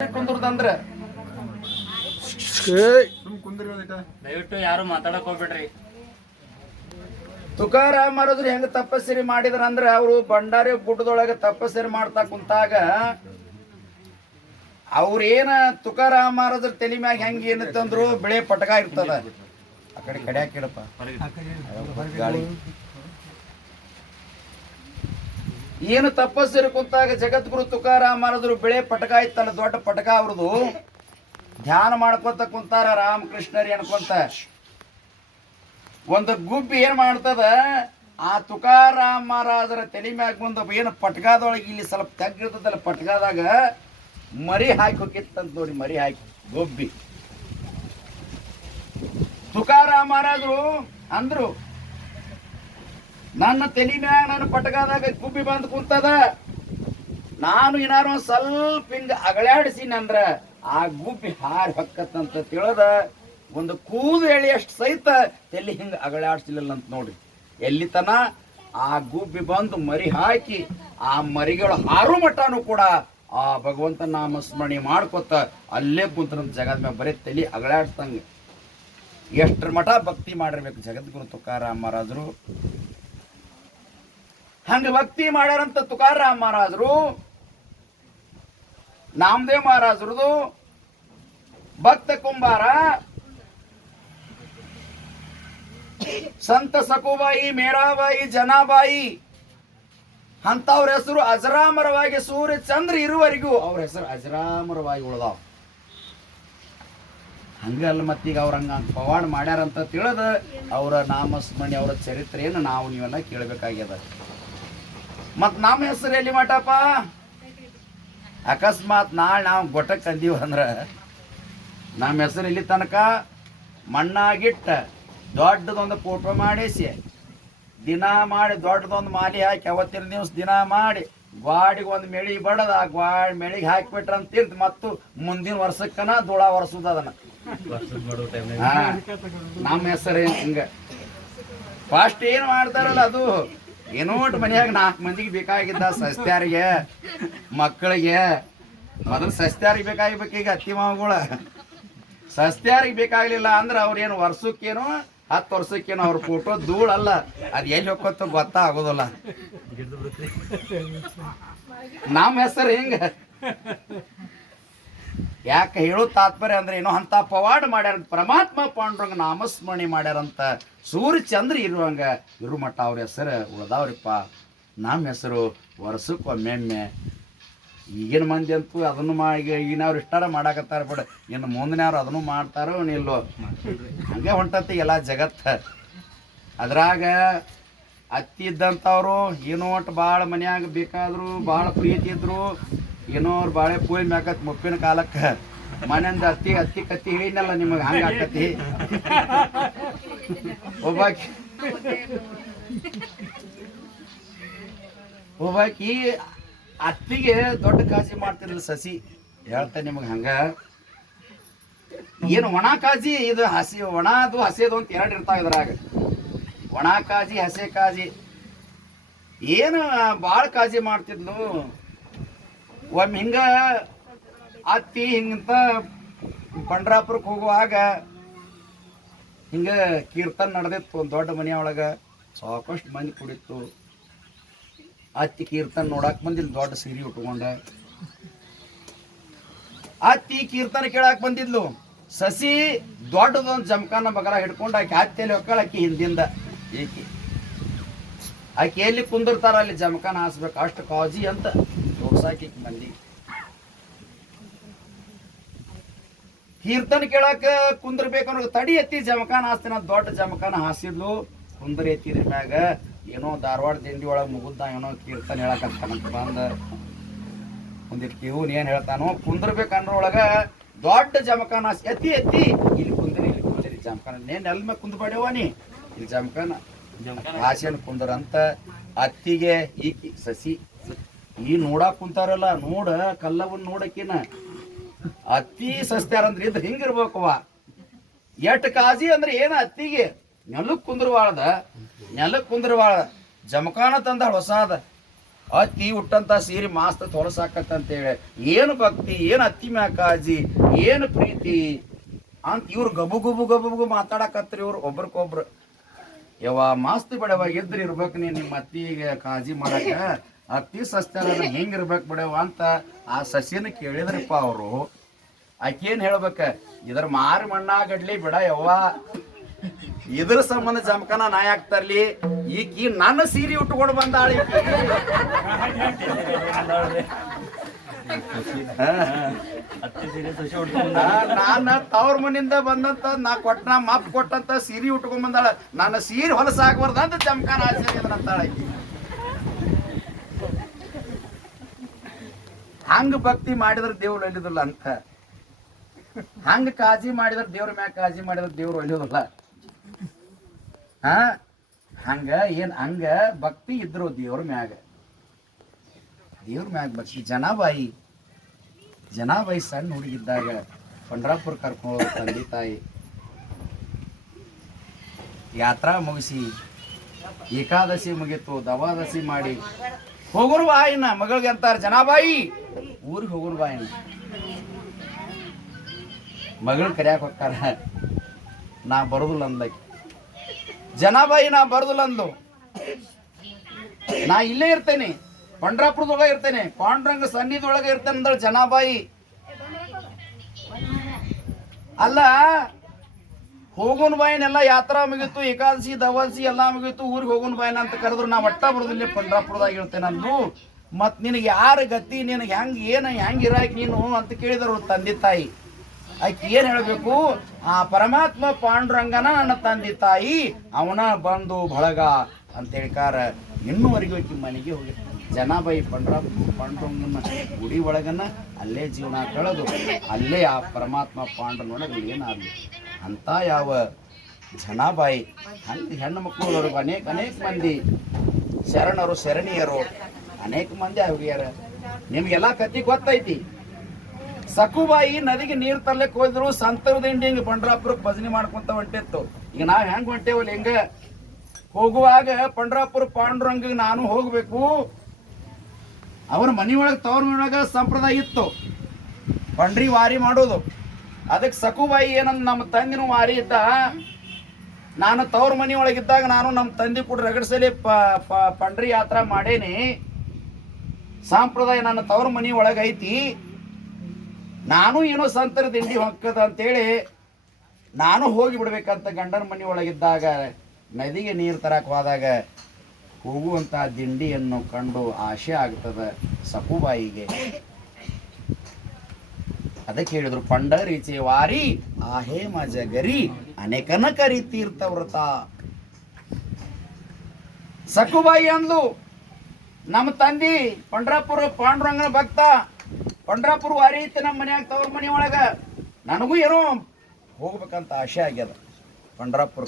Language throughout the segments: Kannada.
ಕುಂದ್ರದಂದ್ರ ದಯವಿಟ್ಟು ಯಾರು ಮಾತಾಡಕ್ ಹೋಗ್ಬೇಡ್ರಿ. ತುಕಾರಾಮ್ ಮಹಾರಾಜರು ಹೆಂಗ ತಪಸ್ಸರಿ ಮಾಡಿದ್ರ ಅಂದ್ರ ಅವರು ಬಂಡಾರಿ ಗುಡ್ಡದೊಳಗ ತಪಸ್ಸರಿ ಮಾಡ್ತಾ ಕುಂತಾಗ ಅವ್ರೇನ ತುಕಾರಾಮ್ ಮಹಾರಾಜರ ತಲೆ ಮ್ಯಾಗ ಹೆಂಗ ಏನಂತಂದ್ರು ಬೆಳೆ ಪಟಕ ಇರ್ತದ. ಆ ಕಡೆ ಕಡೆ ಹಾಕಿಡಪ್ಪ ಗಾಳಿ. ಏನು ತಪಸ್ಸರಿ ಕುಂತಾಗ ಜಗದ್ಗುರು ತುಕಾರಾಮ್ ಮಹಾರಾಜರು ಬೆಳೆ ಪಟಕ ಇತ್ತಲ್ಲ, ದೊಡ್ಡ ಪಟಕ ಅವ್ರದು. ಧ್ಯಾನ ಮಾಡ್ಕೊತ ಕುಂತಾರ ರಾಮಕೃಷ್ಣರಿ ಅನ್ಕೊಂತ. ಒಂದು ಗುಬ್ಬಿ ಏನ್ ಮಾಡ್ತದ, ಆ ತುಕಾರಾಮ್ ಮಹಾರಾಜರ ತಲೆ ಮ್ಯಾಗ ಬಂದ ಏನು ಪಟ್ಕಾದೊಳಗೆ ಇಲ್ಲಿ ಸ್ವಲ್ಪ ತಗ್ಗಿರ್ತದಲ್ಲ, ಪಟ್ಕಾದಾಗ ಮರಿ ಹಾಕಿ ಹೋಗಿತ್ತಂತ ನೋಡಿ. ಮರಿ ಹಾಕಿ ಗುಬ್ಬಿ. ತುಕಾರಾಮ್ ಮಹಾರಾಜರು ಅಂದ್ರು, ನನ್ನ ತಲೆ ಮ್ಯಾಗ ನನ್ನ ಪಟ್ಕಾದಾಗ ಗುಬ್ಬಿ ಬಂದು ಕುಂತದ, ನಾನು ಏನಾರು ಸ್ವಲ್ಪ ಹಿಂಗ ಅಗಳಾಡಿಸಿನಂದ್ರ ಆ ಗುಬ್ಬಿ ಹಾರಿ ಹೊಕ್ಕತ್ತಂತ ತಿಳಿದ ಒಂದು ಕೂದು ಎಳೆಯಷ್ಟು ಸಹಿತ ತಲೆ ಹಿಂಗ ಅಗಳಾಡ್ಸಿಲ್ಲ ಅಂತ ನೋಡ್ರಿ. ಎಲ್ಲಿ ತನ ಆ ಗುಬ್ಬಿ ಬಂದು ಮರಿ ಹಾಕಿ ಆ ಮರಿಗಳು ಹಾರು ಮಟ್ಟನು ಕೂಡ ಆ ಭಗವಂತನ ನಾಮಸ್ಮರಣೆ ಮಾಡ್ಕೊತ ಅಲ್ಲೇ ಕುಂತ ಜಗದ ಮ್ಯಾಗ ಬರೀ ತಲೆ ಅಗಳಾಡ್ಸಂಗ. ಎಷ್ಟರ ಮಠ ಭಕ್ತಿ ಮಾಡಿರ್ಬೇಕು ಜಗದ್ಗುರು ತುಕಾರಾಮ್ ಮಹಾರಾಜರು. ಹಂಗ ಭಕ್ತಿ ಮಾಡ್ಯಾರಂತ ತುಕಾರಾಮ್ ಮಹಾರಾಜರು. ನಾಮದೇವ್ ಮಹಾರಾಜರದು ಭಕ್ತ ಕುಂಬಾರ ಸಂತ ಸಕುಬಾಯಿ, ಮೇರಾಬಾಯಿ, ಜನಾಬಾಯಿ ಅಂತವ್ರ ಹೆಸರು ಅಜರಾಮರವಾಗಿ ಸೂರ್ಯ ಚಂದ್ರ ಇರುವವರೆಗೂ ಅವ್ರ ಹೆಸರು ಅಜರಾಮರವಾಗಿ ಉಳ್ದಾವ. ಹಂಗಲ್ಲ ಮತ್ತೀಗ ಅವ್ರ ಹಂಗ ಪವಾಡ ಮಾಡ್ಯಾರಂತ ತಿಳಿದ ಅವರ ನಾಮಸ್ಮರಣೆ ಅವರ ಚರಿತ್ರೆಯನ್ನು ನಾವು ನೀವೆಲ್ಲ ಕೇಳಬೇಕಾಗ್ಯದ. ಮತ್ ನಮ್ಮ ಹೆಸರು ಎಲ್ಲಿ ಮಠಪ್ಪ? ಅಕಸ್ಮಾತ್ ನಾಳೆ ನಾವು ಗೊಟ್ಟಕ್ಕೆ ಅಂದೀವ ಅಂದ್ರ ನಮ್ಮ ಹೆಸರು ಇಲ್ಲಿ ತನಕ ಮಣ್ಣಾಗಿಟ್ಟ ದೊಡ್ಡದೊಂದು ಫೋಟೋ ಮಾಡಿಸಿ ದಿನ ಮಾಡಿ ದೊಡ್ಡದೊಂದು ಮಾಲಿ ಹಾಕಿ ಅವತ್ತಿನ ದಿವಸ ದಿನ ಮಾಡಿ ಗ್ವಾಡಿಗೆ ಒಂದು ಮೆಳಿ ಬಡದ ಆ ಗ್ವಾಡಿ ಮೆಳಿಗೆ ಹಾಕಿಬಿಟ್ರ ಅಂತ ಇರ್ತ. ಮತ್ತು ಮುಂದಿನ ವರ್ಷಕ್ಕನ ಧೂಳ ಒರೆಸುದ ಅದನ್ನ. ನಮ್ಮ ಹೆಸರು ಹಿಂಗ ಫಸ್ಟ್ ಏನು ಮಾಡ್ತಾರಲ್ಲ ಅದು ಏನೋಟ್ ಮನ್ಯಾಗ 4 ಮಂದಿಗೆ ಬೇಕಾಗಿದ್ದ, ಸಸ್ತ್ಯಾರಿಗೆ ಮಕ್ಕಳಿಗೆ. ಮೊದಲು ಸಸ್ತ್ಯಾರಿಗೆ ಬೇಕಾಗಿಬೇಕೀಗ ಅತ್ತಿ ಮಾವುಗಳ. ಸಸ್ತ್ಯಾರಿಗೆ ಬೇಕಾಗ್ಲಿಲ್ಲ ಅಂದ್ರೆ ಅವ್ರೇನು ವರ್ಷಕ್ಕೇನು 10 ವರ್ಷಕ್ಕೇನು ಅವ್ರ ಫೋಟೋ ಧೂಳಲ್ಲ, ಅದು ಎಲ್ಲಿ ಹೋಗ್ಕೊತ ಗೊತ್ತಾಗೋದಿಲ್ಲ. ನಮ್ಮ ಹೆಸರು ಹಿಂಗ ಯಾಕೆ ಹೇಳೋ ತಾತ್ಪರ್ಯ ಅಂದ್ರೆ ಏನೋ ಅಂತ ಪವಾಡ ಮಾಡ್ಯಾರಂತ ಪರಮಾತ್ಮ ಪಾಂಡುರಂಗ ನಾಮಸ್ಮರಣೆ ಮಾಡ್ಯಾರಂತ ಸೂರ್ಯ ಚಂದ್ರ ಇರುವಂಗ ಇರು ಮಟ್ಟ ಅವ್ರ ಹೆಸರು ಉಳ್ದಾವ್ರಿಪ್ಪ. ನಮ್ಮ ಹೆಸರು ವರ್ಷಕ್ಕೊಮ್ಮೆಮ್ಮೆ. ಈಗಿನ ಮಂದಿ ಅಂತೂ ಅದನ್ನು ಈಗಿನವ್ರು ಇಷ್ಟಾರ ಮಾಡಾಕತ್ತಾರ ಬಿಡ, ಇನ್ನು ಮುಂದಿನವ್ರು ಅದನ್ನು ಮಾಡ್ತಾರೋ ನಿಲ್ಲೋ ಹಂಗೆ ಹೊಂಟತಿ ಎಲ್ಲ ಜಗತ್ತ. ಅದ್ರಾಗ ಅತ್ತಿ ಇದ್ದಂಥವ್ರು ಏನೋ ಒಟ್ಟು ಭಾಳ ಮನ್ಯಾಗ ಬೇಕಾದ್ರು ಭಾಳ ಪ್ರೀತಿ ಇದ್ರು, ಏನೋ ಅವ್ರು ಬಾಳೆ ಪೂಯಿ ಮ್ಯಾಕತ್ ಮುಪ್ಪಿನ ಕಾಲಕ್ಕೆ ಮನೆಯಿಂದ ಅತ್ತಿ ಕತ್ತಿ ಹೇಳಿನಲ್ಲ ನಿಮಗೆ ಹಂಗೆ ಆಕತಿ. ಒಬ್ಬಾಕಿ ಅತ್ತಿಗೆ ದೊಡ್ಡ ಕಾಜಿ ಮಾಡ್ತಿರ್ಲಿಲ್ಲ ಸಸಿ. ಹೇಳ್ತಾ ನಿಮಗೆ ಹಂಗ ಏನು ಒಣ ಕಾಜಿ ಇದು ಹಸಿ, ಒಣದು ಹಸಿದು ಅಂತ 2 ಇರ್ತಾವ ಇದ್ರಾಗ. ಒಣ ಕಾಜಿ ಹಸಿ ಕಾಜಿ ಏನು ಭಾಳ ಕಾಜಿ ಮಾಡ್ತಿದ್ಲು. ಒಮ್ಮೆ ಹಿಂಗ ಅತ್ತಿ ಹಿಂಗಂತ ಪಂಡ್ರಾಪುರಕ್ಕೆ ಹೋಗುವಾಗ ಹಿಂಗ ಕೀರ್ತನ್ ನಡೆದಿತ್ತು ಒಂದು ದೊಡ್ಡ ಮನೆಯೊಳಗ. ಸಾಕಷ್ಟು ಮಂದಿ ಕುಡಿತು. ಅತ್ತಿ ಕೀರ್ತನ್ ನೋಡಕ್ ಬಂದಿಲ್ಲ, ದೊಡ್ಡ ಸೀರೆ ಉಟ್ಕೊಂಡ. ಅತ್ತಿ ಕೀರ್ತನ ಕೇಳಾಕ್ ಬಂದಿದ್ಲು. ಸಸಿ ದೊಡ್ಡದೊಂದು ಜಮಖಾನ ಬಗಲ ಹಿಡ್ಕೊಂಡು ಆಕೆ ಹತ್ತಿಯಲ್ಲಿ ಹೊಕ್ಕಳ. ಆಕಿ ಹಿಂದಿಂದ ಆಕೆ ಎಲ್ಲಿ ಕುಂದಿರ್ತಾರ ಅಲ್ಲಿ ಜಮಖಾನ ಹಾಸ್ಬೇಕು, ಅಷ್ಟು ಕಾಜಿ ಅಂತ ತೋರ್ಸಾಕಿ ಮಂದಿ. ಕೀರ್ತನ ಕೇಳಾಕ ಕುಂದಿರ್ಬೇಕು ಅನ್ನೋ ತಡಿ ಎತ್ತಿ ಜಮಖಾನ ಹಾಸ್ತಿನ ದೊಡ್ಡ ಜಮಖಾನ ಹಾಸಿದ್ಲು. ಕುಂದರ್ ಎತ್ತಿದ್ರ ಮ್ಯಾಗ ಏನೋ ಧಾರವಾಡ ದಿಂಡಿ ಒಳಗೆ ಮುಗುದ್ದ ಏನೋ ಕೀರ್ತನ ಹೇಳಕಂತ ಬಂದ ಒಂದಿಟ್ಟು ಇವನ್ ಏನ್ ಹೇಳ್ತಾನೋ ಕುಂದಿರ್ಬೇಕು ಅನ್ನೋಳಗ ದೊಡ್ಡ ಜಮಖಾನ ಹಾಸಿ ಎತ್ತಿ ಇಲ್ಲಿ ಕುಂದ್ರಿ ಜಮಖಾನ ನೇನ್ ಎಲ್ ಮ್ಯಾಗ ಕುಂದ್ಬೇಡವ ನೀ ಇಲ್ಲಿ ಜಮಖಾನ ಹಾಸಿನ ಕುಂದರ ಅಂತ. ಅತ್ತಿಗೆ ಈಕಿ ಸಸಿ ಈ ನೋಡಾಕ್ ಕುಂತಾರಲ್ಲ, ನೋಡ ಕಲ್ಲವನ್ ನೋಡಕಿನ ಅತ್ತಿ ಸಸ್ತ್ಯಾರಂದ್ರೆ ಇದ್ರ ಹಿಂಗಿರ್ಬೇಕವ. ಎಟ್ ಕಾಜಿ ಅಂದ್ರೆ ಏನ ಅತ್ತಿಗೆ ನೆಲಕ್ ಕುಂದ್ರವಾಳ್ದ ಜಮಖಾನ ತಂದ ಹೊಸಾದ ಅತ್ತಿ ಉಟ್ಟಂತ ಸೀರೆ ಮಾಸ್ತ ತೊಲಸಾಕತ್ತಂತೇಳಿ ಏನು ಭಕ್ತಿ ಏನು ಅತ್ತಿ ಮ್ಯಾಕ ಕಾಜಿ ಏನು ಪ್ರೀತಿ ಅಂತ ಇವ್ರು ಗಬು ಗಬು ಗಬು ಗಬು ಮಾತಾಡಕತ್ರಿ ಇವ್ರು ಒಬ್ರಿಗೊಬ್ರು. ಯವ್ವ ಮಾಸ್ತಿ ಬಡವ ಎದ್ರಿ ಇರ್ಬೇಕು ನೀ ನಿಮ್ಮ ಅತ್ತಿಗೆ ಕಾಳಜಿ ಮಾಡಕ, ಅತ್ತಿ ಸಸ್ಯ ಹೆಂಗಿರ್ಬೇಕು ಬಿಡವ ಅಂತ ಆ ಸಸ್ಯನ ಕೇಳಿದ್ರಪ್ಪ ಅವರು. ಆಕೇನ್ ಹೇಳ್ಬೇಕ, ಇದ್ರ ಮಾರಿ ಮಣ್ಣ ಗಡ್ಲಿ ಬಿಡ ಯವ್ವ, ಇದ್ರ ಸಂಬಂಧ ಜಮಕನ ನಾ ಯಾಕೆ ತರ್ಲಿ, ಈಕಿ ನನ್ನ ಸೀರೆ ಉಟ್ಕೊಂಡು ಬಂದಾಳ. ನಾನ ತವ್ರ ಮನಿಂದ ಬಂದಂತ ನಾ ಮಾಪ್ ಕೊಟ್ಟಂತ ಸೀರೆ ಉಟ್ಕೊಂಡ್ ಬಂದಾಳ, ನನ್ನ ಸೀರೆ ಹೊಲಸಾಗಬಾರ್ದ ಅಂತ ಜಮಖಾನ ಆಚರಣೆ ಆಕಿ. ಹಂಗ ಭಕ್ತಿ ಮಾಡಿದ್ರ ದೇವ್ರು ಒಳ್ಳೆದಿಲ್ಲ ಅಂತ, ಹಂಗ ಕಾಳಜಿ ಮಾಡಿದ್ರ ದೇವ್ರ ಮ್ಯಾಗ ಕಾಳಜಿ ಮಾಡಿದ್ರ ದೇವ್ರು ಒಳ್ಳೆಯೋದಿಲ್ಲ. ಹಂಗ ಏನ್ ಹಂಗ ಭಕ್ತಿ ಇದ್ರು ದೇವ್ರ ಮ್ಯಾಗ ಭಕ್ತಿ. ಜನಾಬಾಯಿ ಸಣ್ಣ ಹುಡುಗಿದ್ದಾಗ ಪಂಡ್ರಾಪುರ ಕರ್ಕೊಂಡು ತಂದೆ ತಾಯಿ ಯಾತ್ರಾ ಮುಗಿಸಿ ಏಕಾದಶಿ ಮುಗೀತು, ದವಾದಶಿ ಮಾಡಿ ಹೋಗುರು ಬಾಯಿನ ಮಗಳಿಗೆ ಅಂತಾರ ಜನಾಬಾಯಿ, ಊರಿಗೆ ಹೋಗುರು ಬಾಯಿನ ಮಗಳು ಕರ್ಯಾಕ ಹೋಗ್ತಾರ. ನಾ ಬರೋದಿಲ್ಲ ಅಂದಕ್ಕೆ ಜನಾಬಾಯಿ, ನಾ ಬರೋದಿಲ್ಲ ಅಂದು, ನಾ ಇಲ್ಲೇ ಇರ್ತೇನೆ, ಪಂಡ್ರಾಪುರದೊಳಗ ಇರ್ತೇನೆ, ಪಾಂಡ್ರಂಗ ಸನ್ನಿಧೊಳಗೆ ಇರ್ತೇನೆ ಅಂದಳ ಜನಾಬಾಯಿ. ಅಲ್ಲ ಹೋಗೋನ್ ಬಾಯಿನೆಲ್ಲ ಯಾತ್ರಾ ಮುಗೀತು, ಏಕಾದಶಿ ದವಾದಶಿ ಎಲ್ಲಾ ಮುಗೀತು, ಊರಿಗೆ ಹೋಗೋನ್ ಬಾಯಿನ ಅಂತ ಕರೆದ್ರು ನಾ ಒಟ್ಟ ಬರೋದಿಲ್ಲ ಪಂಡ್ರಾಪುರದಾಗ ಇರ್ತೇನೆ ಅಂದು. ಮತ್ ನಿನಗೆ ಯಾರ ಗತಿ, ನಿನಗೆ ಹೆಂಗ್ ಇರಾಕ್ ನೀನು ಅಂತ ಕೇಳಿದರು ತಂದೆ ತಾಯಿ. ಆಕೆ ಏನ್ ಹೇಳ್ಬೇಕು, ಆ ಪರಮಾತ್ಮ ಪಾಂಡುರಂಗನ ನನ್ನ ತಂದೆ ತಾಯಿ, ಅವನ ಬಂದು ಬಳಗ ಅಂತ ಹೇಳ್ಕಾರ. ಇನ್ನೂವರೆಗೂ ಆಕಿ ಮನೆಗೆ ಹೋಗಿ ಜನಾಬಾಯಿ ಪಾಂಡುರಂಗನ ಗುಡಿ ಒಳಗನ ಅಲ್ಲೇ ಜೀವನ ಕಳೆದು ಅಲ್ಲೇ ಆ ಪರಮಾತ್ಮ ಪಾಂಡುರನೊಳಗೆ ಏನಾಗಲಿ ಅಂತ ಯಾವ ಜನಾಬಾಯಿ. ಹಂಗೆ ಹೆಣ್ಣು ಮಕ್ಕಳು ಅನೇಕ ಮಂದಿ ಶರಣರು ಶರಣಿಯರು ಅನೇಕ ಮಂದಿ ಆಗ್ಯಾರ. ನಿಮ್ಗೆಲ್ಲ ಕತ್ತಿ ಗೊತ್ತೈತಿ. ಸಕುಬಾಯಿ ನದಿಗೆ ನೀರು ತರ್ಲಿಕ್ಕೆ ಹೋದ್ರು, ಸಂತರ ದಿಂಡಿ ಹಿಂಗೆ ಪಂಡ್ರಾಪುರಕ್ಕೆ ಭಜನೆ ಮಾಡ್ಕೊಂತ ಹೊಂಟಿತ್ತು. ಈಗ ನಾವ್ ಹೆಂಗ್ ಹೊಂಟೇವಲ್ಲ, ಹಿಂಗ ಹೋಗುವಾಗ ಪಂಡ್ರಾಪುರ ಪಾಂಡುರಂಗ ನಾನು ಹೋಗ್ಬೇಕು. ಅವರ ಮನಿಯೊಳಗೆ ತವ್ರ ಮನಿಯೊಳಗ ಸಂಪ್ರದಾಯ ಇತ್ತು ಪಂಡ್ರಿ ವಾರಿ ಮಾಡೋದು. ಅದಕ್ಕೆ ಸಕುಬಾಯಿ ಏನಂದ್, ನಮ್ಮ ತಂದಿನ ವಾರಿ ಇದ್ದ, ನಾನು ತವ್ರ ಮನಿಯೊಳಗಿದ್ದಾಗ ನಾನು ನಮ್ಮ ತಂದೆ ಕೂಡ ರಗಡ್ಸಲಿ ಪಂಡ್ರಿ ಯಾತ್ರಾ ಮಾಡೇನಿ, ಸಂಪ್ರದಾಯ ನನ್ನ ತವ್ರ ಮನಿ ಒಳಗೈತಿ, ನಾನು ಏನೋ ಸಂತರ ದಿಂಡಿ ಹೊಕ್ಕದ ಅಂತೇಳಿ ನಾನು ಹೋಗಿ ಬಿಡ್ಬೇಕಂತ ಗಂಡನ ಮನಿ ಒಳಗಿದ್ದಾಗ ನದಿಗೆ ನೀರು ತರಕ್ ಹೋದಾಗ ಹೋಗುವಂತ ದಿಂಡಿಯನ್ನು ಕಂಡು ಆಶೆ ಆಗ್ತದ ಸಕುಬಾಯಿಗೆ. ಅದಕ್ಕೆ ಹೇಳಿದ್ರು ಪಂಡರೀಚೆ ವಾರಿ ಆಹೇ ಮಜಗರಿ ಅನೇಕನ ಕರಿತೀರ್ಥ ವ್ರತ. ಸಕುಬಾಯಿ ಅಂದ್ಲು, ನಮ್ಮ ತಂದಿ ಪಂಡ್ರಾಪುರ ಪಾಂಡುರಂಗನ ಭಕ್ತ, ಪಂಡ್ರಾಪುರ ವಾರಿ ಐತಿ ನಮ್ಮ ಮನ್ಯಾಗ ತವ್ರ ಮನೆ ಒಳಗ, ನನಗೂ ಏನೋ ಹೋಗ್ಬೇಕಂತ ಆಶೆ ಆಗ್ಯದ ಪಂಡ್ರಾಪುರ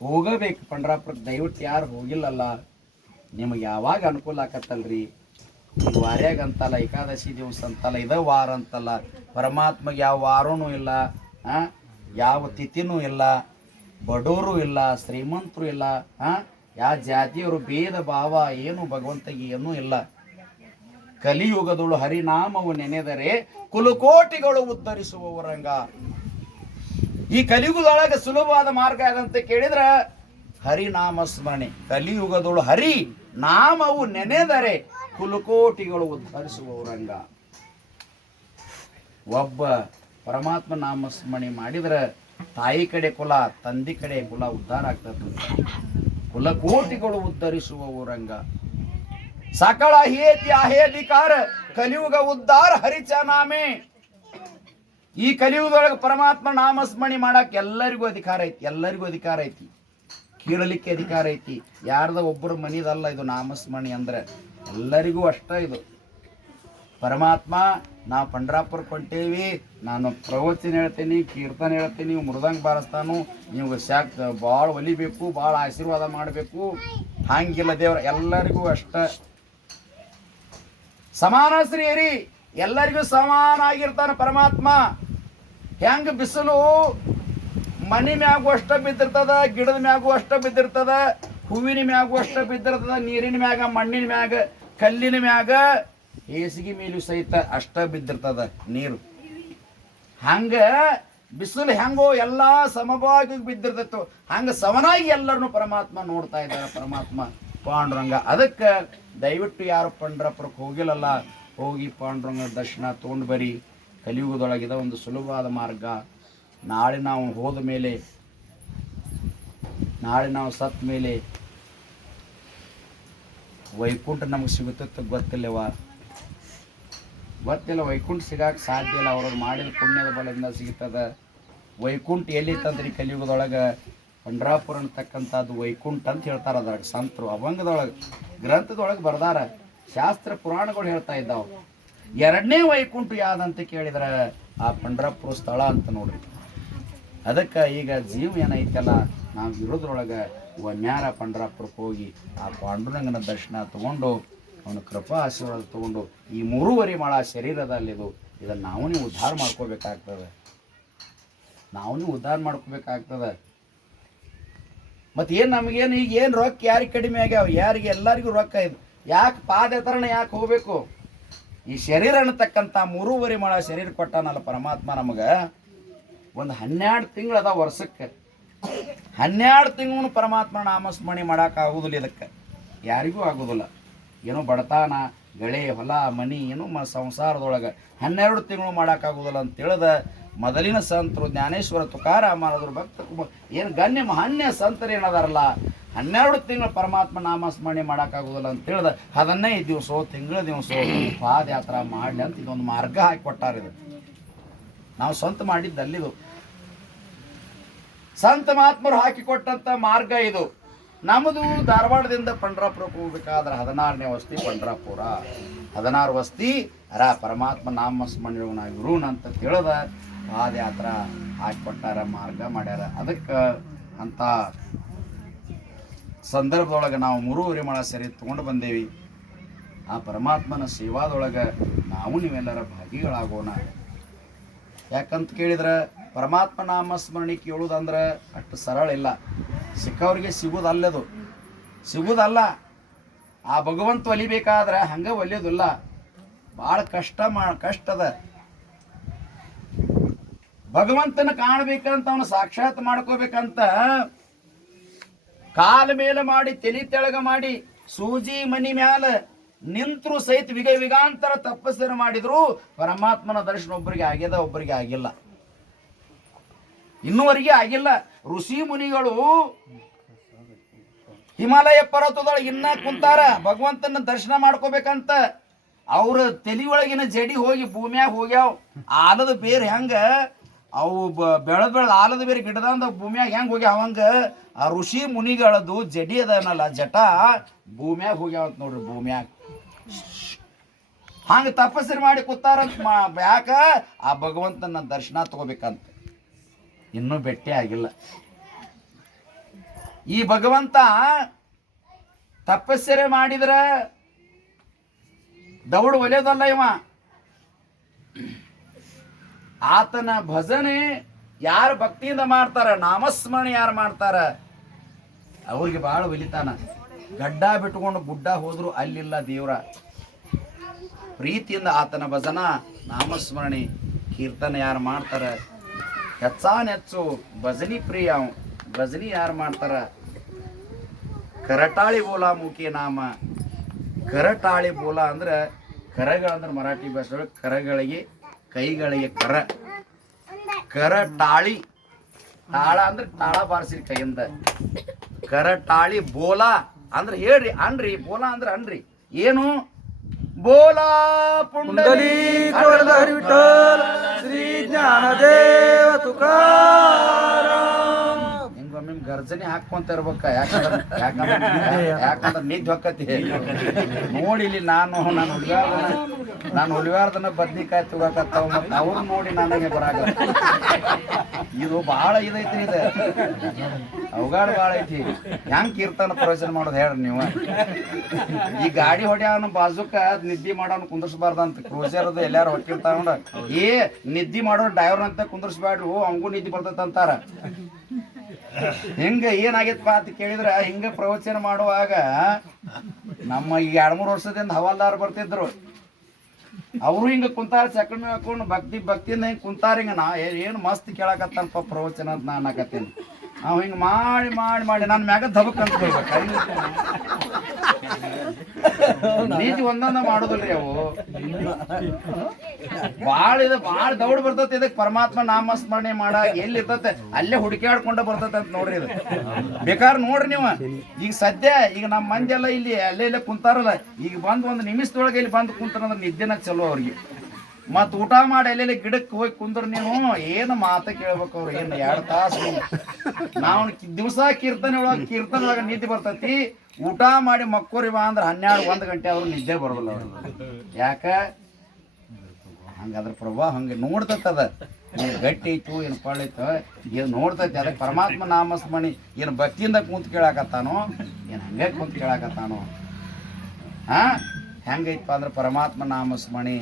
ಹೋಗಬೇಕು ಪಂಡ್ರಾಪುರಕ್ಕೆ. ದಯವಿಟ್ಟು ಯಾರು ಹೋಗಿಲ್ಲಲ್ಲ, ನಿಮಗೆ ಯಾವಾಗ ಅನುಕೂಲ ಆಕತ್ತಲ್ರಿ. ಈಗ ವಾರ್ಯಾಗ ಅಂತಲ್ಲ, ಏಕಾದಶಿ ದಿವಸ ಅಂತಲ್ಲ, ಇದ ವಾರ ಅಂತಲ್ಲ, ಪರಮಾತ್ಮಗೆ ಯಾವ ವಾರನೂ ಇಲ್ಲ, ಯಾವ ತಿಥಿನೂ ಇಲ್ಲ, ಬಡವರು ಇಲ್ಲ, ಶ್ರೀಮಂತರು ಇಲ್ಲ, ಯಾವ ಜಾತಿಯವರು ಭೇದ ಭಾವ ಏನು ಭಗವಂತಗೆ ಏನೂ ಇಲ್ಲ. ಕಲಿಯುಗದಳು ಹರಿನಾಮವು ನೆನೆದರೆ ಕುಲಕೋಟಿಗಳು ಉದ್ಧರಿಸುವವರಂಗ. ಈ ಕಲಿಯುಗದೊಳಗೆ ಸುಲಭವಾದ ಮಾರ್ಗ ಯಾದಂತ ಕೇಳಿದ್ರ ಹರಿನಾಮ ಸ್ಮರಣೆ. ಕಲಿಯುಗದಳು ಹರಿ ನಾಮವು ನೆನೆದರೆ ಕುಲಕೋಟಿಗಳು ಉದ್ಧರಿಸುವವರಂಗ. ಒಬ್ಬ ಪರಮಾತ್ಮ ನಾಮ ಸ್ಮರಣೆ ಮಾಡಿದ್ರೆ ತಾಯಿ ಕಡೆ ಕುಲ, ತಂದೆ ಕಡೆ ಕುಲ ಉದ್ಧಾರ ಆಗ್ತದೆ. ಕುಲಕೋಟಿಗಳು ಉದ್ಧರಿಸುವವರಂಗ. ಸಕಳ ಹೇತಿ ಅಹೇಧಿಕಾರ ಕಲಿಯುಗ ಉದ್ಧಾರ ಹರಿಚನಾಮೆ. ಈ ಕಲಿಯುಗದೊಳಗೆ ಪರಮಾತ್ಮ ನಾಮಸ್ಮರಣೆ ಮಾಡಕ್ ಎಲ್ಲರಿಗೂ ಅಧಿಕಾರ ಐತಿ, ಎಲ್ಲರಿಗೂ ಅಧಿಕಾರ ಐತಿ. ಕೀಳಲಿಕ್ಕೆ ಅಧಿಕಾರ ಐತಿ. ಯಾರ್ದ ಒಬ್ಬರು ಮನಿದಲ್ಲ ಇದು ನಾಮಸ್ಮರಣೆ ಅಂದ್ರೆ, ಎಲ್ಲರಿಗೂ ಅಷ್ಟ ಇದು. ಪರಮಾತ್ಮ ನಾವು ಪಂಡ್ರಾಪುರಕ್ಕೆ ಹೊಂಟೇವಿ, ನಾನು ಪ್ರವಚನ ಹೇಳ್ತೀನಿ, ಕೀರ್ತನೆ ಹೇಳ್ತೀನಿ, ಮೃದಂಗ ಬಾರಿಸ್ತಾನು, ನೀವು ಭಾಳ ಒಲಿಬೇಕು, ಭಾಳ ಆಶೀರ್ವಾದ ಮಾಡಬೇಕು. ಹಂಗಿಲ್ಲ ದೇವ್ರ, ಎಲ್ಲರಿಗೂ ಅಷ್ಟ ಸಮಾನ ಶ್ರೀಯರಿ, ಎಲ್ಲರಿಗೂ ಸಮಾನ ಆಗಿರ್ತಾನೆ ಪರಮಾತ್ಮ. ಹೆಂಗ ಬಿಸಿಲು ಮನಿ ಮ್ಯಾಗೂ ಅಷ್ಟ ಬಿದ್ದಿರ್ತದ, ಗಿಡದ ಮ್ಯಾಗೂ ಅಷ್ಟ ಬಿದ್ದಿರ್ತದ, ಹೂವಿನ ಮ್ಯಾಗೂ ಅಷ್ಟ ಬಿದ್ದಿರ್ತದ, ನೀರಿನ ಮ್ಯಾಗ, ಮಣ್ಣಿನ ಮ್ಯಾಗ, ಕಲ್ಲಿನ ಮ್ಯಾಗ, ಹೇಸಿಗೆ ಮೇಲೂ ಸಹಿತ ಅಷ್ಟ ಬಿದ್ದಿರ್ತದ ನೀರು. ಹಂಗ ಬಿಸಿಲು ಹೆಂಗೋ ಎಲ್ಲ ಸಮಭಾಗಿ ಬಿದ್ದಿರ್ತೈತು, ಹಂಗ ಸಮನಾಗಿ ಎಲ್ಲರನ್ನು ಪರಮಾತ್ಮ ನೋಡ್ತಾ ಇದ್ದಾರೆ, ಪರಮಾತ್ಮ ಪಾಂಡುರಂಗ. ಅದಕ್ಕೆ ದಯವಿಟ್ಟು ಯಾರು ಪಂಡ್ರಪುರಕ್ಕೆ ಹೋಗಿಲ್ಲಲ್ಲ, ಹೋಗಿ ಪಾಂಡುರಂಗ ದರ್ಶನ ತೊಗೊಂಡು ಬರಿ. ಕಲಿಯುಗದೊಳಗಿದ ಒಂದು ಸುಲಭವಾದ ಮಾರ್ಗ. ನಾಳೆ ನಾವು ಹೋದ ಮೇಲೆ, ನಾಳೆ ನಾವು ಸತ್ತ ಮೇಲೆ ವೈಕುಂಠ ನಮಗೆ ಸಿಗುತ್ತ ಗೊತ್ತಿಲ್ಲವ, ಗೊತ್ತಿಲ್ಲ. ವೈಕುಂಠ ಸಿಗಕ್ಕೆ ಸಾಧ್ಯ ಇಲ್ಲ, ಅವ್ರವ್ರು ಮಾಡಿದ ಪುಣ್ಯದ ಬಲದಿಂದ ಸಿಗ್ತದ. ವೈಕುಂಠ ಎಲ್ಲಿತ್ತಂದ್ರಿ ಕಲಿಯುಗದೊಳಗೆ ಪಂಡ್ರಾಪುರ ಅಂತಕ್ಕಂಥದ್ದು ವೈಕುಂಠ ಅಂತ ಹೇಳ್ತಾರೆ. ಅದ್ರಾಗ ಸಂತರು ಅಭಂಗದೊಳಗೆ ಗ್ರಂಥದೊಳಗೆ ಬರ್ದಾರ, ಶಾಸ್ತ್ರ ಪುರಾಣಗಳು ಹೇಳ್ತಾ ಇದ್ದಾವೆ. ಎರಡನೇ ವೈಕುಂಠ ಯಾವ್ದಂತ ಕೇಳಿದ್ರೆ ಆ ಪಂಡ್ರಾಪುರ ಸ್ಥಳ ಅಂತ ನೋಡ್ರಿ. ಅದಕ್ಕೆ ಈಗ ಜೀವ ಏನೈತಲ್ಲ, ನಾವು ಇರೋದ್ರೊಳಗೆ ಒನ್ಯಾರ ಪಂಡ್ರಾಪುರಕ್ಕೆ ಹೋಗಿ ಆ ಪಾಂಡುರಂಗನ ದರ್ಶನ ತಗೊಂಡು ಅವನ ಕೃಪಾ ಆಶೀರ್ವಾದ ತಗೊಂಡು ಈ 3.5 ಮಾಳ ಶರೀರದಲ್ಲಿದು ಇದನ್ನು ನಾವು ನೀವು ಉದ್ಧಾರ ಮಾಡ್ಕೋಬೇಕಾಗ್ತದೆ, ನಾವು ನೀವು ಉದ್ಧಾರ ಮಾಡ್ಕೋಬೇಕಾಗ್ತದೆ. ಮತ್ತು ಏನು ನಮಗೇನು ಈಗ ಏನು ರೊಕ್ಕ ಯಾರಿಗೆ ಕಡಿಮೆ ಆಗ್ಯಾವ? ಯಾರಿಗೆ ಎಲ್ಲರಿಗೂ ರೊಕ್ಕ ಇದು. ಯಾಕೆ ಪಾದಯಾತ್ರಣ ಯಾಕೆ ಹೋಗಬೇಕು? ಈ ಶರೀರ ಅನ್ನತಕ್ಕಂಥ 3.5 ಮಾಳ ಶರೀರ ಕೊಟ್ಟಾನಲ್ಲ ಪರಮಾತ್ಮ ನಮಗೆ. ಒಂದು 12 ತಿಂಗಳು ಅದ ವರ್ಷಕ್ಕೆ. 12 ತಿಂಗಳು ಪರಮಾತ್ಮ ನಾಮಸ್ಮರಣೆ ಮಾಡೋಕ್ಕಾಗೋದಿಲ್ಲ. ಇದಕ್ಕೆ ಯಾರಿಗೂ ಆಗೋದಿಲ್ಲ. ಏನೋ ಬಡತಾನ, ಗಳೆ, ಹೊಲ, ಮನಿ ಏನೋ ಸಂಸಾರದೊಳಗೆ 12 ತಿಂಗಳು ಮಾಡೋಕ್ಕಾಗೋದಿಲ್ಲ ಅಂತ ತಿಳಿದ ಮೊದಲಿನ ಸಂತರು ಜ್ಞಾನೇಶ್ವರ, ತುಕಾರಾಮನವರು, ಭಕ್ತ ಏನು ಗಣ್ಯ ಮಹಾನ್ಯ ಸಂತರು ಏನದಾರಲ್ಲ, 12 ತಿಂಗಳು ಪರಮಾತ್ಮ ನಾಮಸ್ಮರಣೆ ಮಾಡೋಕ್ಕಾಗೋದಿಲ್ಲ ಅಂತ ತಿಳಿದ 15 ದಿವಸ, ತಿಂಗಳ ದಿವಸ ಪಾದಯಾತ್ರೆ ಮಾಡಲಿ ಅಂತ ಇದೊಂದು ಮಾರ್ಗ ಹಾಕಿ ಕೊಟ್ಟಾರಿದು. ನಾವು ಸ್ವಂತ ಮಾಡಿದ್ದಲ್ಲಿದು, ಸಂತ ಮಹಾತ್ಮರು ಹಾಕಿಕೊಟ್ಟಂಥ ಮಾರ್ಗ ಇದು. ನಮ್ಮದು ಧಾರವಾಡದಿಂದ ಪಂಡ್ರಾಪುರಕ್ಕೆ ಹೋಗ್ಬೇಕಾದ್ರೆ 16ನೇ ವಸ್ತಿ ಪಂಡ್ರಾಪುರ, 16 ವಸ್ತಿ ಪರಮಾತ್ಮ ನಾಮಸ್ಮರಣೆ ನಾವು ಇರೋಣ ಅಂತ ತಿಳಿದ ಪಾದಯಾತ್ರೆ ಹಾಕಿಕೊಟ್ಟಾರ, ಮಾರ್ಗ ಮಾಡ್ಯಾರ. ಅದಕ್ಕೆ ಅಂತ ಸಂದರ್ಭದೊಳಗೆ ನಾವು 3.5 ಮಾಳ ಸರಿ ತೊಗೊಂಡು ಬಂದೇವಿ. ಆ ಪರಮಾತ್ಮನ ಸೇವಾದೊಳಗೆ ನಾವು ನೀವೆಲ್ಲರ ಭಾಗಿಗಳಾಗೋಣ. ಯಾಕಂತ ಕೇಳಿದ್ರೆ ಪರಮಾತ್ಮ ನಾಮಸ್ಮರಣೆ ಕೇಳೋದಂದ್ರೆ ಅಷ್ಟು ಸರಳ ಇಲ್ಲ. ಸಿಕ್ಕವ್ರಿಗೆ ಸಿಗೋದಲ್ಲದು, ಸಿಗೋದಲ್ಲ. ಆ ಭಗವಂತ ಒಲಿಬೇಕಾದ್ರೆ ಹಂಗೆ ಒಲಿಯೋದಿಲ್ಲ, ಭಾಳ ಕಷ್ಟದ. ಭಗವಂತನ ಕಾಣಬೇಕಂತ ಅವನು ಸಾಕ್ಷಾತ್ ಮಾಡ್ಕೋಬೇಕಂತ ಕಾಲ ಮೇಲೆ ಮಾಡಿ, ತಲೆ ತೆಳಗ ಮಾಡಿ, ಸೂಜಿ ಮನಿ ಮ್ಯಾಲ ನಿಂತರೂ ಸಹಿತ ವಿಗಾಂತರ ತಪಸ್ಸನ್ನು ಮಾಡಿದ್ರು ಪರಮಾತ್ಮನ ದರ್ಶನ ಒಬ್ಬರಿಗೆ ಆಗ್ಯದ, ಒಬ್ಬರಿಗೆ ಆಗಿಲ್ಲ, ಇನ್ನೂವರೆಗೆ ಆಗಿಲ್ಲ. ಋಷಿ ಮುನಿಗಳು ಹಿಮಾಲಯ ಪರ್ವತದೊಳಗೆ ಇನ್ನ ಕುಂತಾರ ಭಗವಂತನ ದರ್ಶನ ಮಾಡ್ಕೋಬೇಕಂತ. ಅವ್ರ ತಲೆಯೊಳಗಿನ ಜಡಿ ಹೋಗಿ ಭೂಮಿಯಾಗ ಹೋಗ್ಯಾವ. ಆಲದ ಬೇರೆ ಹೆಂಗ ಅವು ಬೆಳೆದ ಆಲದ ಬೇರೆ ಗಿಡದಂದ ಭೂಮಿಯಾಗ ಹೆಂಗೆ ಹೋಗ್ಯಾವ, ಹಂಗ ಆ ಋಷಿ ಮುನಿಗಳದು ಜಡಿ ಅದನಲ್ಲ ಜಟ ಭೂಮಿಯಾಗ ಹೋಗ್ಯಾವಂತ ನೋಡ್ರಿ. ಭೂಮಿಯಾಗ ಹಂಗ ತಪಸ್ಸು ಮಾಡಿ ಕೂತಾರಂತ. ಯಾಕ? ಆ ಭಗವಂತನ ದರ್ಶನ ತಗೋಬೇಕಂತ. ಇನ್ನೂ ಭೇಟಿ ಆಗಿಲ್ಲ. ಈ ಭಗವಂತ ತಪಸ್ಸರೆ ಮಾಡಿದ್ರ ದೌಡ್ ಒಲೆಯೋದಲ್ಲ ಇವ. ಆತನ ಭಜನೆ ಯಾರು ಭಕ್ತಿಯಿಂದ ಮಾಡ್ತಾರ, ನಾಮಸ್ಮರಣೆ ಯಾರು ಮಾಡ್ತಾರ ಅವ್ರಿಗೆ ಭಾಳ ಒಲಿತಾನ. ಗಡ್ಡ ಬಿಟ್ಕೊಂಡು ಗುಡ್ಡ ಹೋದ್ರು ಅಲ್ಲಿಲ್ಲ ದೇವ್ರ. ಪ್ರೀತಿಯಿಂದ ಆತನ ಭಜನ, ನಾಮಸ್ಮರಣೆ, ಕೀರ್ತನೆ ಯಾರು ಮಾಡ್ತಾರ ಹೆಚ್ಚಾನೆಚ್ಚು ಭಜನಿ ಪ್ರಿಯ. ಭಜನಿ ಯಾರು ಮಾಡ್ತಾರ? ಕರಟಾಳಿ ಬೋಲಾ ಮುಖಿ ನಾಮ. ಕರಟಾಳಿ ಬೋಲಾ ಅಂದ್ರೆ ಕರಗಳಂದ್ರೆ ಮರಾಠಿ ಭಾಷೆಯೊಳಗೆ ಕರಗಳಿಗೆ, ಕೈಗಳಿಗೆ ಕರ. ಕರಟಾಳಿ, ತಾಳ ಅಂದ್ರೆ ತಾಳ ಬಾರಿಸಿರಿ ಕೈಯಿಂದ. ಕರಟಾಳಿ ಬೋಲಾ ಅಂದ್ರೆ ಹೇಳ್ರಿ, ಅನ್ರಿ. ಬೋಲಾ ಅಂದ್ರೆ ಅನ್ರಿ. ಏನು? ಬೋಲಾ ಪುಂಡಲೀಕ ಶ್ರೀ ಜ್ಞಾನದೇವ ತುಕಾರಾಮ್. ಹಿಂಗೊಮ್ಮೆ ಗರ್ಜನೆ ಹಾಕೊಂತ ಇರ್ಬೇಕ ಯಾಕಂದ್ರೆ ನಿದ್ದೆ ಹೊಕ್ಕತಿ ನೋಡಿ ಇಲ್ಲಿ ನಾನು ಹುಲಿವಾರ್ದನ ಬದ್ನಿಕಾಯಿ ತಗೋಕತ್ತಾವ ಮತ್ತೆ ಅವ್ರು ನೋಡಿ ನನಗೆ ಬರಾಕ ಇದು ಭಾಳ ಇದೈತಿ ಇದು ಅವಗಾಡ ಭಾಳ ಐತಿ ಹೆಂಗ್ ಕೀರ್ತನ ಪ್ರವಚನ ಮಾಡೋದು ಹೇಳ್ರಿ ನೀವು ಈ ಗಾಡಿ ಹೊಡ್ಯಾವನ ಬಾಜುಕ ನಿದ್ದೆ ಮಾಡೋನು ಕುಂದರ್ಸ್ಬಾರ್ದಂತ ಕ್ರೂಸರ್ದು ಎಲ್ಲಾರು ಹೊಕ್ಕಿರ್ತಾವ ಏ ನಿದ್ದೆ ಮಾಡೋ ಡ್ರೈವರ್ ಅಂತ ಕುಂದರ್ಸ್ಬ್ಯಾಡ್ರು ಅವಂಗೂ ನಿದ್ದೆ ಬರ್ತೈತೆ ಅಂತಾರ ಹಿಂಗ ಏನಾಗೈತಪ್ಪ ಅಂತ ಕೇಳಿದ್ರ ಹಿಂಗ ಪ್ರವಚನ ಮಾಡುವಾಗ ನಮ್ಮ ಈಗ 2-3 ವರ್ಷದಿಂದ ಹವಾಲ್ದಾರ್ ಬರ್ತಿದ್ರು ಅವರು ಹಿಂಗ ಕುಂತಾರ ಚಕಣಿ ಹಾಕೊಂಡು ಭಕ್ತಿಯಿಂದ ಹಿಂಗ ಕುಂತಾರ ಹಿಂಗ ನಾ ಏನು ಮಸ್ತ್ ಕೇಳಕತ್ತಲ್ಪ ಪ್ರವಚನ ಅಂತ ನಾನು ಹಾಕತ್ತೀನಿ ನಾವು ಹಿಂಗ ಮಾಡಿ ನನ್ನ ಮ್ಯಾಗ ದಬಕ್ ಅಂತ ನೀತಿ ಒಂದೊಂದ ಮಾಡೋದಿಲ್ರಿ ಅವು ಭಾಳ ದೌಡ್ ಬರ್ತೈತಿ ಇದಕ್ಕೆ ಪರಮಾತ್ಮ ನಾಮಸ್ಮರಣೆ ಮಾಡಾಗ ಎಲ್ಲಿ ಇರ್ತೈತೆ ಅಲ್ಲೇ ಹುಡುಕ್ಯಾಡ್ಕೊಂಡ ಬರ್ತೈತೆ ಅಂತ ನೋಡ್ರಿ ಇದು ಬೇಕಾದ್ರೆ ನೋಡ್ರಿ ನೀವು ಈಗ ಸದ್ಯ ಈಗ ನಮ್ಮ ಮಂದಿ ಎಲ್ಲ ಇಲ್ಲಿ ಅಲ್ಲೇ ಕುಂತಾರಲ್ಲ ಈಗ ಬಂದು ಒಂದು ನಿಮಿಷದೊಳಗೆ ಇಲ್ಲಿ ಬಂದು ಕುಂತಾರಂದ್ರೆ ನಿದ್ದೆನ ಚಲೋ ಅವ್ರಿಗೆ ಮತ್ ಊಟ ಮಾಡಿ ಎಲ್ಲೆಲ್ಲಿ ಗಿಡಕ್ಕೆ ಹೋಗಿ ಕುಂದ್ರ ನೀವು ಏನು ಮಾತ ಕೇಳ್ಬೇಕು ಅವ್ರು ಏನು 2 ತಾಸು ನಾವು ದಿವಸ ಕೀರ್ತನೆ ಒಳಗೆ ನಿದ್ದೆ ಬರ್ತೈತಿ ಊಟ ಮಾಡಿ ಮಕ್ಕೋರಿ ಬಾ ಅಂದ್ರೆ 12-1 ಗಂಟೆ ಅವ್ರು ನಿದ್ದೆ ಬರೋದಿಲ್ಲ ಅವ್ರು ಯಾಕ ಹಂಗಾದ್ರ ಪ್ರಭಾ ಹಂಗೆ ನೋಡ್ತದ ಏನು ಗಟ್ಟಿ ಐತು ಏನು ಪಳ್ಳೈತು ಏನು ನೋಡ್ತೈತಿ ಅದಕ್ಕೆ ಪರಮಾತ್ಮ ನಾಮಸ್ಮರಣಿ ಏನು ಭಕ್ತಿಯಿಂದ ಕುಂತ ಕೇಳಾಕತ್ತಾನೋ ಏನು ಹಂಗೆ ಕುಂತ ಕೇಳಾಕತ್ತಾನೋ ಹೆಂಗೈತಪ್ಪ ಅಂದ್ರೆ ಪರಮಾತ್ಮ ನಾಮಸ್ಮರಣಿ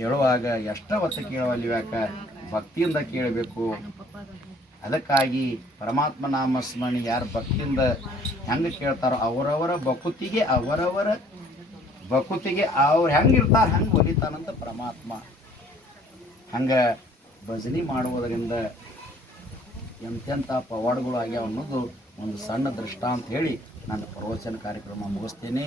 ಹೇಳುವಾಗ ಎಷ್ಟ ಹೊತ್ತು ಕೇಳವಲ್ಲಿ ಯಾಕ ಭಕ್ತಿಯಿಂದ ಕೇಳಬೇಕು ಅದಕ್ಕಾಗಿ ಪರಮಾತ್ಮ ನಾಮಸ್ಮರಣಿ ಯಾರು ಭಕ್ತಿಯಿಂದ ಹೆಂಗೆ ಕೇಳ್ತಾರೋ ಅವರವರ ಬಕುತಿಗೆ ಅವ್ರು ಹೆಂಗಿರ್ತಾರೆ ಹಂಗೆ ಒಲಿತಾನಂತ ಪರಮಾತ್ಮ ಹಂಗೆ ಭಜನೆ ಮಾಡುವುದರಿಂದ ಎಂತೆಂಥ ಪವಾಡಗಳು ಆಗ್ಯಾವ ಅನ್ನೋದು ಒಂದು ಸಣ್ಣ ದೃಷ್ಟಾಂತ ಹೇಳಿ ನನ್ನ ಪ್ರವಚನ ಕಾರ್ಯಕ್ರಮ ಮುಗಿಸ್ತೇನೆ.